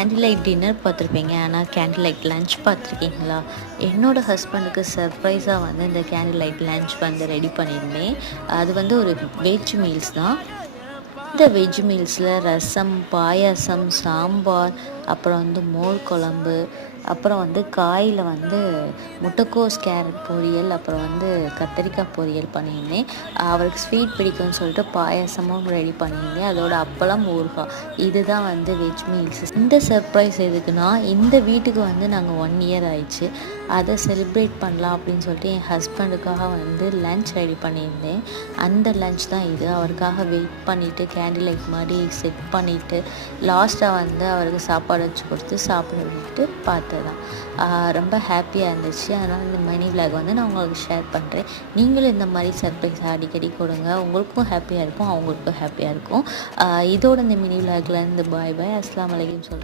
Candle light dinner பார்த்துருப்பீங்க, ஆனால் candle light lunch பார்த்துருக்கீங்களா? என்னோடய ஹஸ்பண்டுக்கு சர்ப்ரைஸாக வந்து இந்த கேண்டில் லைட் லன்ச் வந்து ரெடி பண்ணியிருந்தேன். அது வந்து ஒரு வெஜ் மீல்ஸ் தான். இந்த வெஜ் மீல்ஸில் ரசம், பாயாசம், சாம்பார், அப்புறம் வந்து மோர் குழம்பு, அப்புறம் வந்து காயில் வந்து முட்டைக்கோஸ் கேரட் பொரியல், அப்புறம் வந்து கத்திரிக்காய் பொரியல் பண்ணியிருந்தேன். அவருக்கு ஸ்வீட் பிடிக்கும்னு சொல்லிட்டு பாயாசமும் ரெடி பண்ணியிருந்தேன். அதோட அப்பளம், ஊறுகாய். இதுதான் வந்து வெஜ் மீல்ஸ். இந்த சர்ப்ரைஸ் எதுக்குன்னா, இந்த வீட்டுக்கு வந்து நாங்கள் 1 இயர் ஆயிடுச்சு. அதை செலிப்ரேட் பண்ணலாம் அப்படின்னு சொல்லிட்டு என் ஹஸ்பண்டுக்காக வந்து லன்ச் ரெடி பண்ணியிருந்தேன். அந்த லன்ச் தான் இது. அவருக்காக வெயிட் பண்ணிவிட்டு கேண்டில் லைட் மாதிரி செட் பண்ணிவிட்டு லாஸ்ட்டாக வந்து அவருக்கு சாப்பாடு வச்சு கொடுத்து சாப்பிட விட்டு பார்த்ததான். ரொம்ப ஹாப்பியாக இருந்துச்சு. அதனால் இந்த மினி விலாக் வந்து நான் உங்களுக்கு ஷேர் பண்ணுறேன். நீங்களும் இந்த மாதிரி சர்ப்ரைஸ் அடிக்கடி கொடுங்க. உங்களுக்கும் ஹாப்பியாக இருக்கும், அவங்களுக்கும் ஹாப்பியாக இருக்கும். இதோட இந்த மினி விலாக்லேருந்து பாய் பாய், அஸ்ஸலாமு அலைக்கும் சொல்கிறேன்.